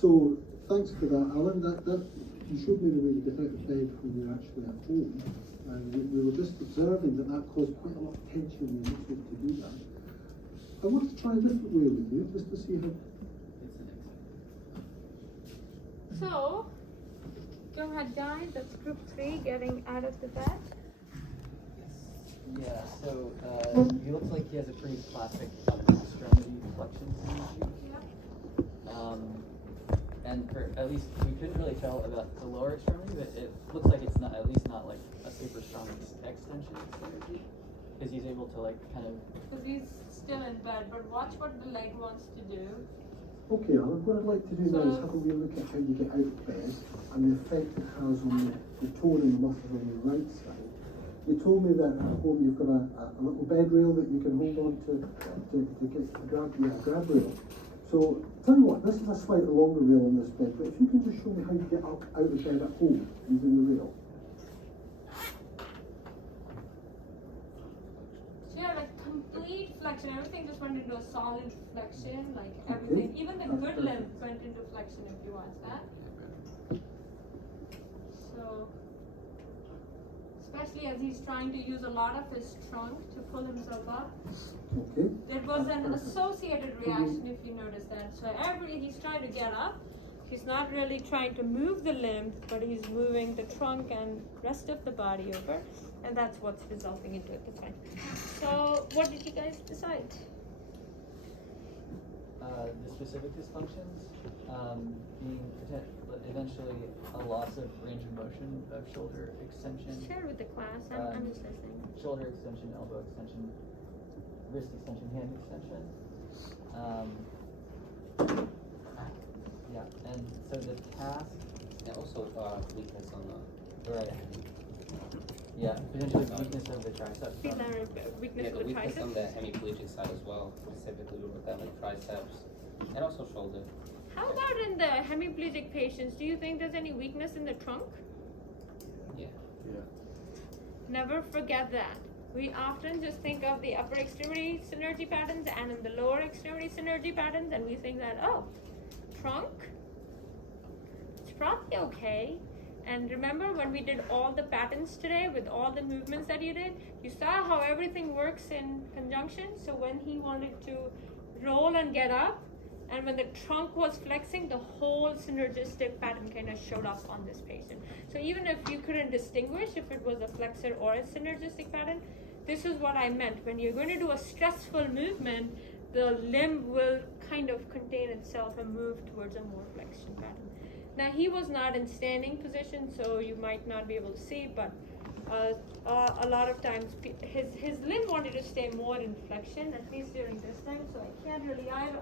So thanks for that, Alan. That you showed me the way to get out of bed when you're actually at home, and we were just observing that caused quite a lot of tension in your muscles to do that. I wanted to try a different way with you, just to see how. So, go ahead, guys. That's group 3 getting out of the bed. Yeah, so he looks like he has a pretty classic upper extremity flexion synergy. And for at least we couldn't really tell about the lower extremity, but it looks like it's not at least not like a super strong extension synergy, because he's able to like kind of. Because he's still in bed, but watch what the leg wants to do. Okay, Alan, what I'd like to do now is have a wee look at how you get out of bed and the effect it has on the tone and the muscles on your right side. You told me that at home you've got a little bed rail that you can hold on to grab rail. So, tell you what, this is a slightly longer rail on this bed, but if you can just show me how you get up out of bed at home using the rail. So yeah, like complete flexion. Everything just went into a solid flexion, like everything. Okay. Even the good limb went into flexion if you watch that. So, especially as he's trying to use a lot of his trunk to pull himself up. Okay. There was an associated reaction if you notice that. So he's trying to get up. He's not really trying to move the limb, but he's moving the trunk and rest of the body over. And that's what's resulting into it. That's fine. So what did you guys decide? The specific dysfunctions being eventually a loss of range of motion of shoulder extension. Share it with the class. I'm just listening. Shoulder extension, elbow extension, wrist extension, hand extension. Yeah, and so the task. And also weakness on the. Right. Yeah, potentially weakness of the triceps. Weakness Yeah, of the weakness on the triceps. hemiplegic side as well. Specifically with that, like triceps, and also shoulder. How about in the hemiplegic patients? Do you think there's any weakness in the trunk? Yeah. Yeah. Never forget that. We often just think of the upper extremity synergy patterns and in the lower extremity synergy patterns, and we think that, oh, trunk, it's probably okay. And remember when we did all the patterns today with all the movements that you did, you saw how everything works in conjunction. So when he wanted to roll and get up, and when the trunk was flexing, the whole synergistic pattern kind of showed up on this patient. So even if you couldn't distinguish if it was a flexor or a synergistic pattern, this is what I meant. When you're going to do a stressful movement, the limb will kind of contain itself and move towards a more flexion pattern. Now he was not in standing position, so you might not be able to see, but a lot of times his limb wanted to stay more in flexion, at least during this time. So I can't really. I'm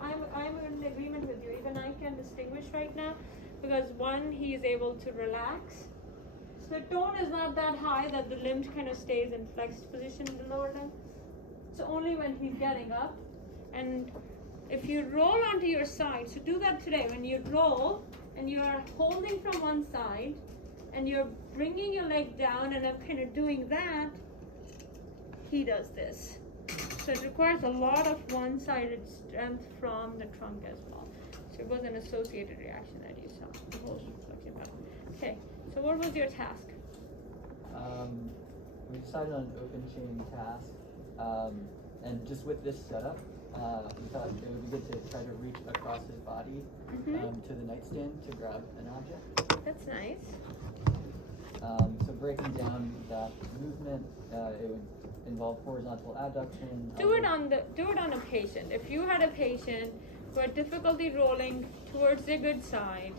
in agreement with you. Even I can distinguish right now, because one, he is able to relax. So the tone is not that high that the limb kind of stays in flexed position in the lower limb. So only when he's getting up, and if you roll onto your side, so do that today. When you roll and you are holding from one side, and you're bringing your leg down, and I'm kind of doing that, he does this. So it requires a lot of one-sided strength from the trunk as well. So it was an associated reaction that you saw. The whole flexion pattern. Okay, so what was your task? We decided on an open chaining task, and just with this setup, we thought it would be good to try to reach across his body to the nightstand to grab an object. That's nice. So breaking down that movement, it would involve horizontal abduction. Do it on a patient. If you had a patient who had difficulty rolling towards the good side.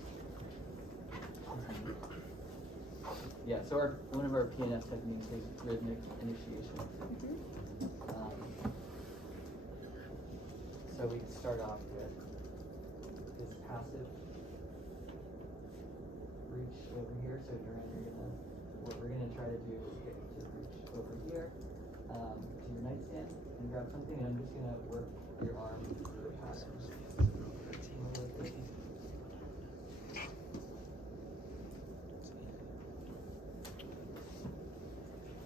Yeah, so one of our PNF techniques is rhythmic initiation. So we can start off with this passive reach over here. So what we're gonna try to do is get you to reach over here to your nightstand and grab something. And I'm just gonna work your arm for passive.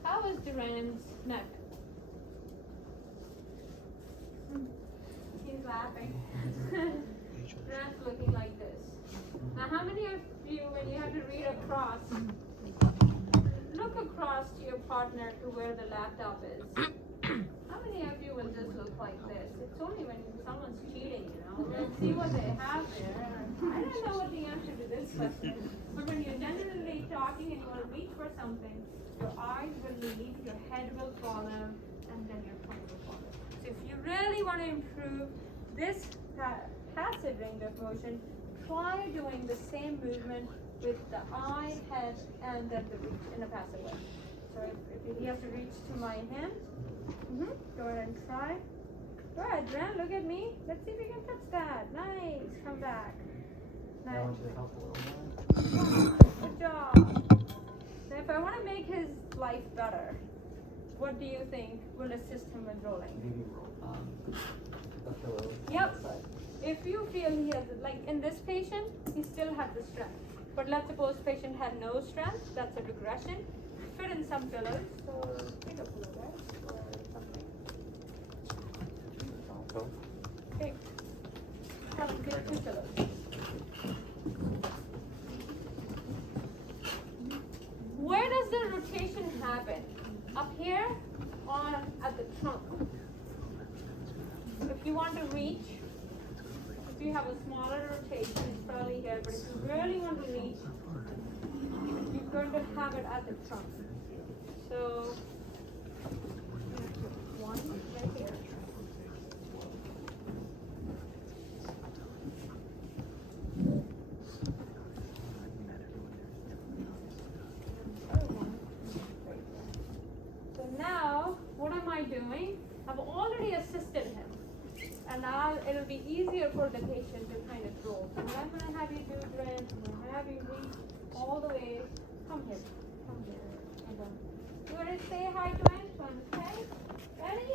How is Duran's neck? He's laughing. Duran's looking like this. you, when you have to read across, look across to your partner to where the laptop is. How many of you will just look like this? It's only when someone's cheating, you know. Let's see what they have there. I don't know what the answer to this question is. But when you're generally talking and you want to reach for something, your eyes will lead, your head will follow, and then your tongue will follow. So if you really want to improve this passive range of motion, try doing the same movement with the eye, head, and then the reach in a passive way. So if he has to reach to my hand, go ahead and try. Go ahead, Ren, look at me. Let's see if we can touch that. Nice. Come back. I Nice. want you to help a little more. Come on. Good job. Now, if I want to make his life better, what do you think will assist him with rolling? Maybe a pillow. Yep. on the side. If you feel he has, like in this patient, he still had the strength. But let's suppose patient had no strength, that's a regression. Fit in some pillows, so pick a pillow there, or something. Pick. Tell him pick 2 pillows. Where does the rotation happen? Up here or at the trunk? If you want to reach, if you have a smaller rotation, it's probably here, but if you really want to reach, you're going to have it at the trunk. So, one right here. So now, what am I doing? I've already assisted him. And now it'll be easier for the patient to kind of roll. So what I'm going to have you do, Dren, I'm going to have you reach all the way. Come here. Come here. And then you want to say hi to him? Okay? Ready?